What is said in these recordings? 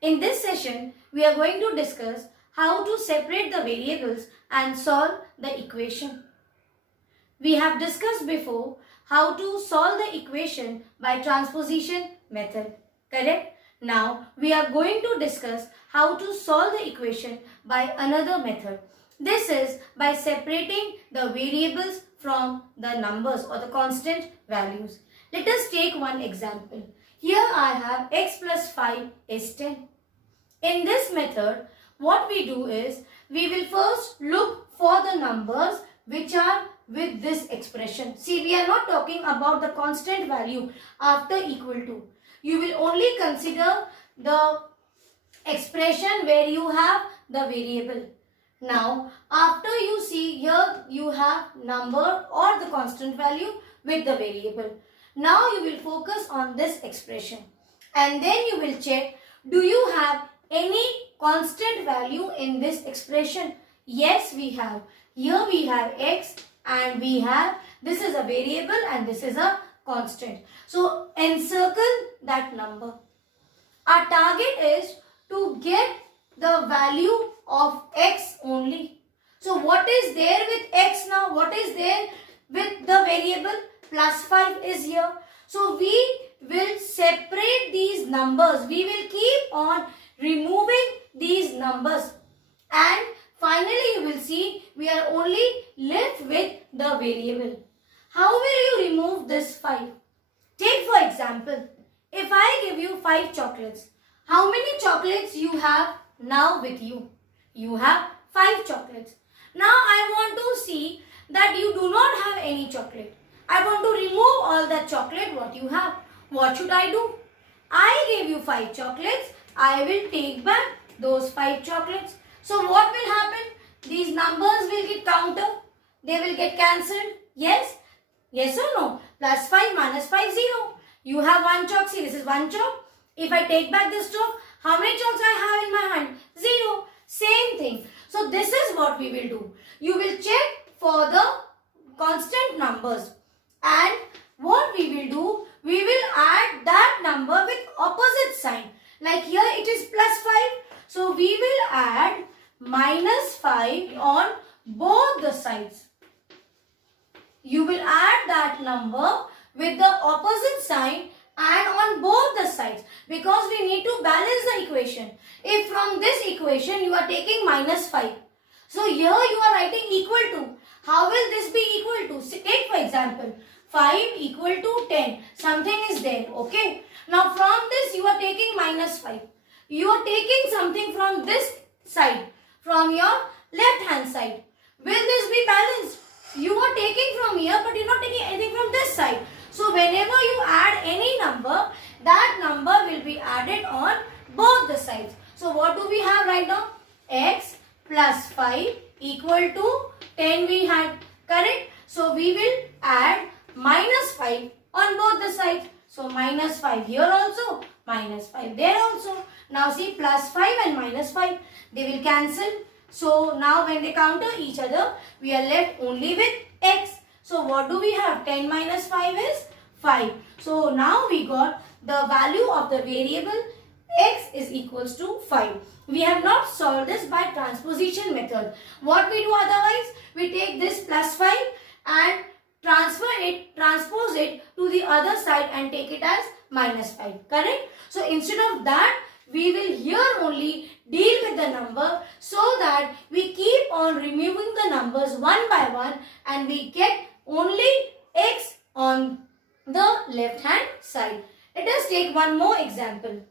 In this session, we are going to discuss how to separate the variables and solve the equation. We have discussed before how to solve the equation by transposition method, correct? Now, we are going to discuss how to solve the equation by another method. This is by separating the variables from the numbers or the constant values. Let us take one example. Here I have x plus 5 is 10. In this method, what we do is, we will first look for the numbers which are with this expression. See, we are not talking about the constant value after equal to. You will only consider the expression where you have the variable. Now, after you see here, you have number or the constant value with the variable. Now, you will focus on this expression and then you will check, do you have any constant value in this expression? Yes, we have. Here we have x and we have, this is a variable and this is a constant. So, encircle that number. Our target is to get the value of x only. So, what is there with x now? What is there with the variable? Plus 5 is here. So, we will separate these numbers. We will keep on removing these numbers. And finally, you will see we are only left with the variable. How will you remove this 5? Take for example, if I give you 5 chocolates, how many chocolates you have now with you? You have 5 chocolates. Now I want to see that you do not have any chocolate. I want to remove all that chocolate what you have. What should I do? I gave you 5 chocolates. I will take back those 5 chocolates. So what will happen? These numbers will get counted. They will get cancelled. Yes? Yes or no? Plus 5 minus 5, 0. You have 1 chalk. See, this is 1 chalk. If I take back this chalk, how many chalks I have in my hand? 0. Same thing. So this is what we will do. You will check for the constant numbers. And what we will do, we will add that number with opposite sign. Like here it is plus 5. So we will add minus 5 on both the sides. You will add that number with the opposite sign and on both the sides, because we need to balance the equation. If from this equation you are taking minus 5, so here you are writing equal to. How will this be equal to? Take for example, 5 equal to 10. Something is there, okay? Now from this you are taking minus 5. You are taking something from this side, from your left hand side. Will this be balanced? You are taking from here, but you are not taking anything from this side. So whenever you add any number, that number will be added on both the sides. So what do we have right now? X plus 5 equal to 10 we had, correct? So we will add minus 5 on both the sides. So minus 5 here also, minus 5 there also. Now see, plus 5 and minus 5, they will cancel. So now when they counter each other, we are left only with x. So what do we have? 10 minus 5 is 5. So now we got the value of the variable x is equals to 5. We have not solved this by transposition method. What we do otherwise? We take this plus 5 and transpose it to the other side and take it as minus 5. Correct? So instead of that, we will here only deal with the number, so that we keep on removing the numbers one by one and we get only x on the left hand side. Let us take one more example.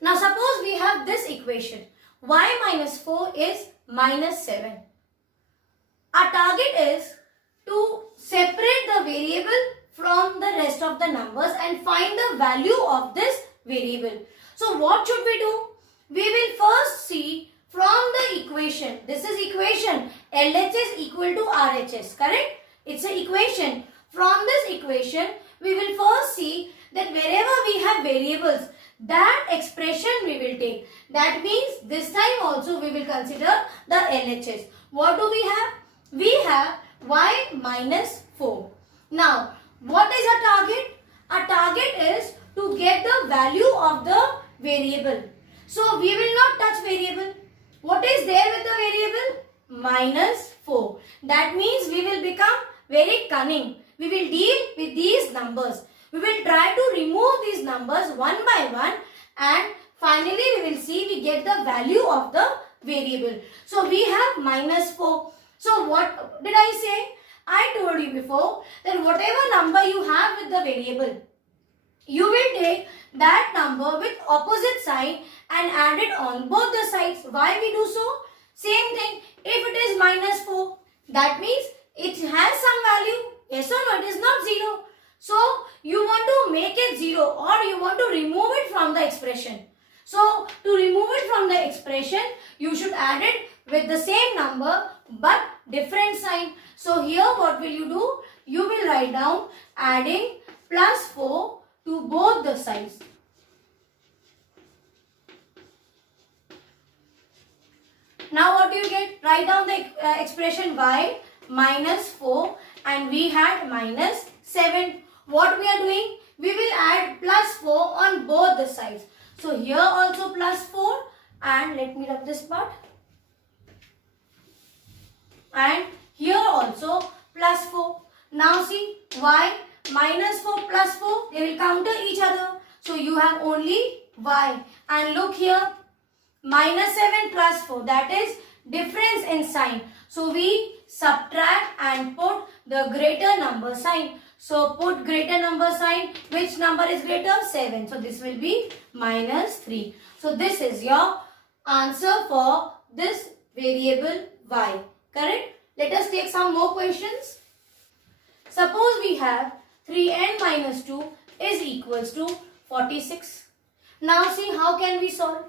Now suppose we have this equation. Y minus 4 is minus 7. Our target is to separate the variable from the rest of the numbers and find the value of this variable. So what should we do? We will first see from the equation. This is equation. LHS equal to RHS, correct? It's an equation. From this equation, we will first see that wherever we have variables, that expression we will take. That means this time also we will consider the LHS. What do we have? We have y minus 4. Now, what is our target? Our target is to get the value of the variable. So, we will not touch variable. What is there with the variable? Minus 4. That means we will become very cunning. We will deal with these numbers. We will try to remove these numbers one by one, and finally we will see we get the value of the variable. So we have minus 4. So what did I say? I told you before that whatever number you have with the variable, you will take that number with opposite sign and add it on both the sides. Why we do so? Same thing. If it is minus 4, that means it has some value. Yes or no? It is not 0. So you want to make it 0, or you want to remove it from the expression. So to remove it from the expression, you should add it with the same number but different sign. So here what will you do? You will write down adding plus 4 to both the sides. Now what do you get? Write down the expression y minus 4 and we had minus 7. What we are doing? We will add plus 4 on both the sides. So here also plus 4, and let me rub this part. And here also plus 4. Now see, y minus 4 plus 4, they will counter each other. So you have only y. And look here, minus 7 plus 4, that is difference in sign. So we subtract and put the greater number sign. So put greater number sign. Which number is greater? 7. So this will be minus 3. So this is your answer for this variable y. Correct? Let us take some more questions. Suppose we have 3n minus 2 is equals to 46. Now see, how can we solve?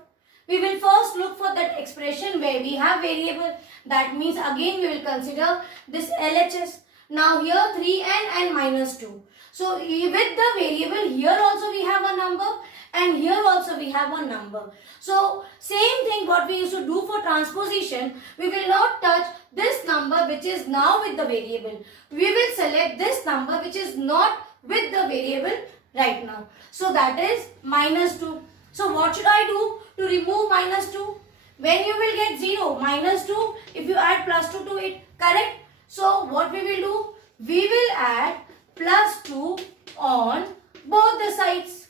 We will first look for that expression where we have variable. That means again we will consider this LHS. Now here 3n and minus 2. So with the variable, here also we have a number and here also we have a number. So same thing what we used to do for transposition, we will not touch this number which is now with the variable. We will select this number which is not with the variable right now. So that is minus 2. So what should I do to remove minus 2? When you will get 0, minus 2, if you add plus 2 to it, correct? So what we will do? We will add plus 2 on both the sides.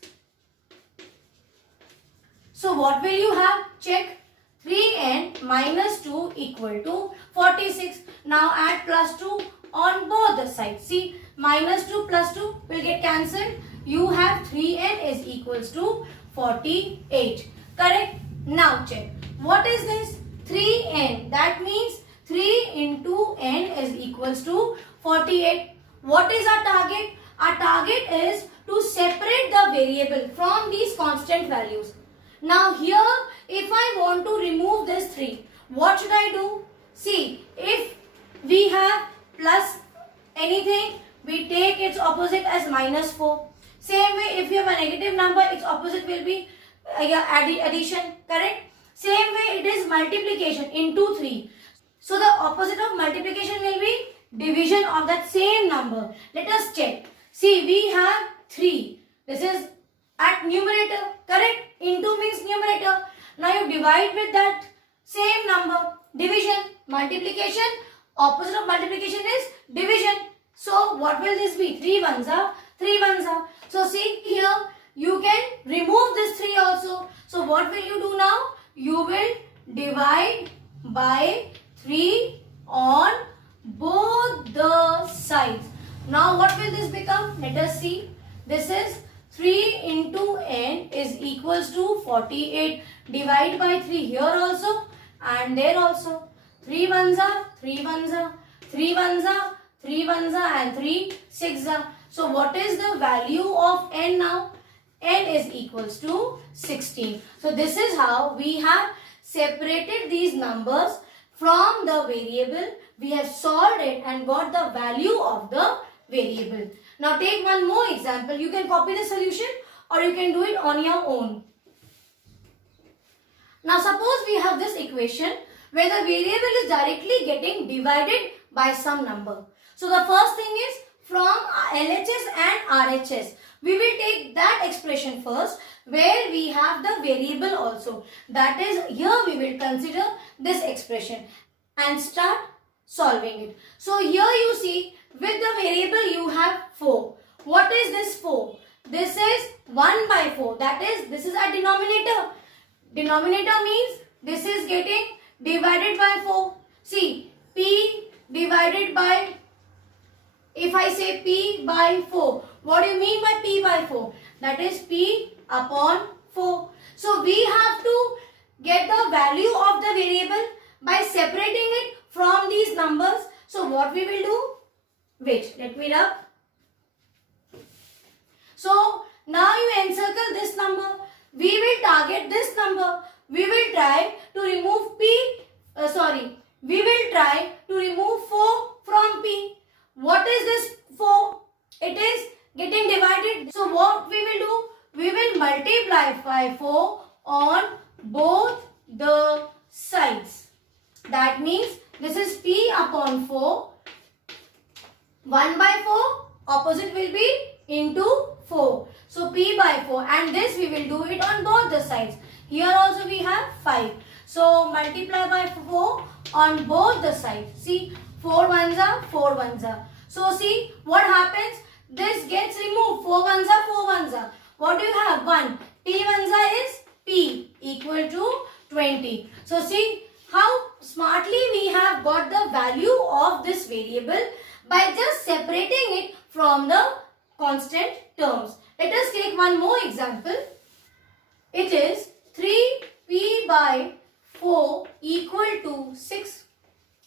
So what will you have? Check. 3n minus 2 equal to 46. Now add plus 2 on both the sides. See, minus 2 plus 2 will get cancelled. You have 3n is equals to 48. Correct? Now check. What is this? 3n. That means 3 into n is equals to 48. What is our target? Our target is to separate the variable from these constant values. Now here, if I want to remove this 3, what should I do? See, if we have plus anything, we take its opposite as minus 4. Same way, if you have a negative number, its opposite will be addition, correct? Same way, it is multiplication into 3. So the opposite of multiplication will be division of that same number. Let us check. See, we have 3. This is at numerator, correct? Into means numerator. Now you divide with that same number. Division, multiplication. Opposite of multiplication is division. So what will this be? 3 ones are 3 ones are. So see here, you can remove this 3 also. So what will you do now? You will divide by 3 on both the sides. Now what will this become? Let us see. This is 3 into n is equals to 48. Divide by 3 here also and there also. 3 ones are 3 ones are 3 ones are 3 ones are and 3 6 are. So what is the value of n now? N is equals to 16. So this is how we have separated these numbers from the variable. We have solved it and got the value of the variable. Now take one more example. You can copy the solution or you can do it on your own. Now suppose we have this equation where the variable is directly getting divided by some number. So the first thing is from LHS and RHS. We will take that expression first where we have the variable also. That is, here we will consider this expression and start solving it. So here you see with the variable you have 4. What is this 4? This is 1 by 4. That is, this is a denominator. Denominator means this is getting divided by 4. See, P divided by, if I say P by 4, what do you mean by P by 4? That is P upon 4. So we have to get the value of the variable by separating it from these numbers. So what we will do? Wait, let me rub. So now you encircle this number. We will target this number. We will try to remove we will try to remove 4 from P. What is this 4? It is getting divided. So what we will do? We will multiply by 4 on both the sides. That means this is P upon 4. 1 by 4, opposite will be into 4. So P by 4, and this we will do it on both the sides. Here also we have 5. So multiply by 4 on both the sides. See, 4 ones are 4 ones are. So see what happens? This gets removed. 4 ones are 4 ones are. What do you have? 1. P ones are is P equal to 20. So see how smartly we have got the value of this variable by just separating it from the constant terms. Let us take one more example. It is 3P by 4 equal to 6.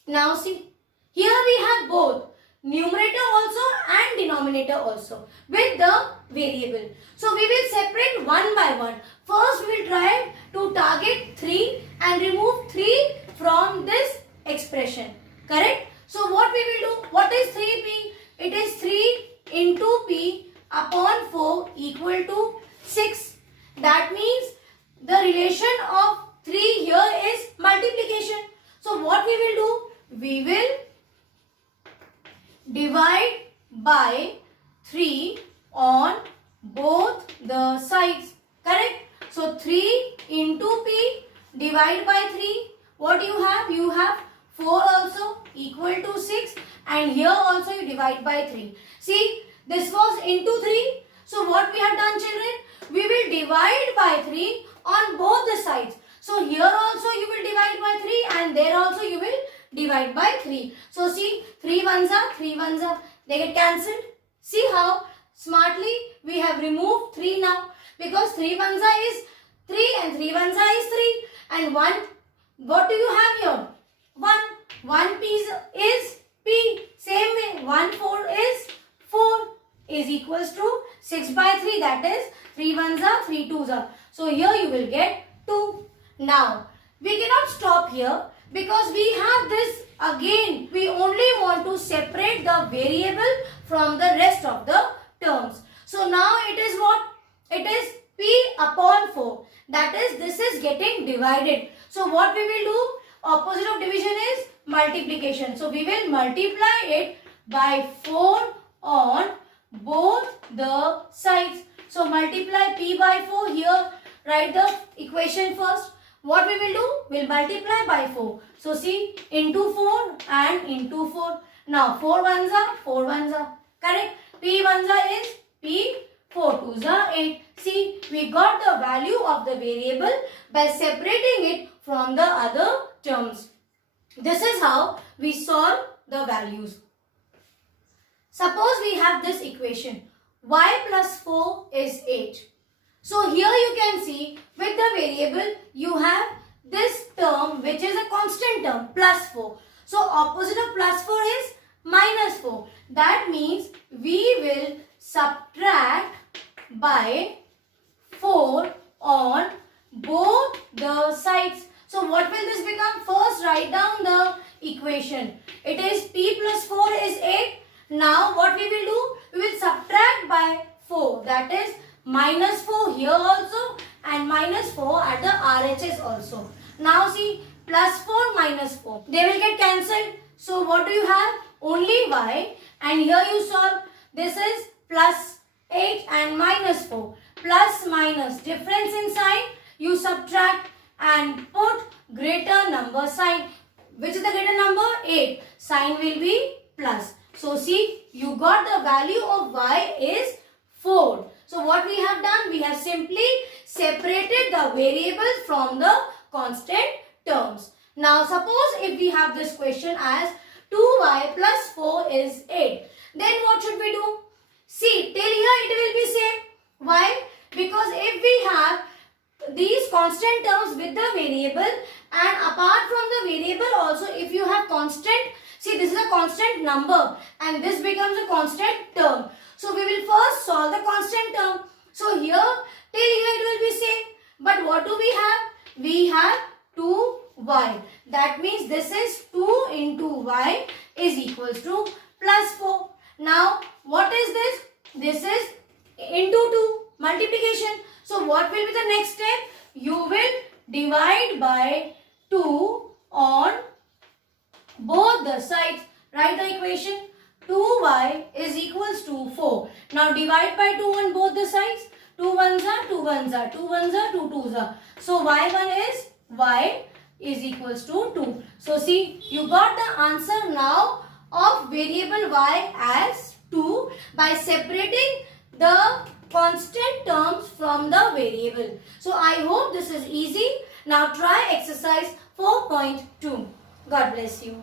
Now see, here we have both numerator also and denominator also with the variable. So we will separate one by one. First we will try to target 3 and remove 3 from this expression. Correct? So what we will do? What is 3P? It is 3 into P upon 4 equal to 6. That means the relation of 3 here is multiplication. So what we will do? We will divide by 3 on both the sides. Correct? So 3 into P divide by 3. What you have? You have 4 also equal to 6, and here also you divide by 3. See, this was into 3. So what we have done, children? We will divide by 3 on both the sides. So here also you will divide by 3 and there also you will divide by 3. So see, 3 ones are 3 ones are. They get cancelled. See how smartly we have removed 3 now. Because 3 ones are is 3 and 3 ones are is 3. And 1, what do you have here? 1. 1 piece is P. Same way, 1 4 is 4 is equals to 6 by 3. That is 3 ones are 3 twos are. So here you will get 2. Now, we cannot stop here because we have this again. We only want to separate the variable from the rest of the terms. So now it is what? It is P upon 4. That is, this is getting divided. So what we will do? Opposite of division is multiplication. So we will multiply it by 4 on both the sides. So multiply P by 4 here. Write the equation first. What we will do? We'll multiply by 4. So see, into 4 and into 4. Now 4 ones are 4 ones are. Correct? P ones are is P, 4 twos are 8. See, we got the value of the variable by separating it from the other terms. This is how we solve the values. Suppose we have this equation. Y plus 4 is 8. So here you can see with the variable you have this term which is a constant term plus 4. So opposite of plus 4 is minus 4. That means we will subtract by 4 on both the sides. So what will this become? First write down the equation. It is P plus 4 is 8. Now what we will do? We will subtract by 4. That is minus 4 here also and minus 4 at the RHS also. Now see, plus 4 minus 4. They will get cancelled. So what do you have? only y, and here you solve. This is plus 8 and minus 4. Plus minus, difference in sign, you subtract and put greater number sign. Which is the greater number? 8. Sign will be plus. So see, you got the value of y is 4. So what we have done? We have simply separated the variables from the constant terms. Now suppose if we have this question as 2y plus 4 is 8. Then what should we do? See, till here it will be same. Why? Because if we have these constant terms with the variable, and apart from the variable also if you have constant, see this is a constant number and this becomes a constant term. So we will first solve the constant term. So here till here it will be same. But what do we have? We have 2y. That means this is 2 into y is equals to plus 4. Now what is this? This is into 2 multiplication. So what will be the next step? You will divide by 2 on both the sides. Write the equation. 2y is equals to 4. Now divide by 2 on both the sides. 2 ones are 2 ones are 2 ones are 2 twos are. So y1 is y is equals to 2. So see, you got the answer now of variable y as 2 by separating the constant terms from the variable. So I hope this is easy. Now try exercise 4.2. God bless you.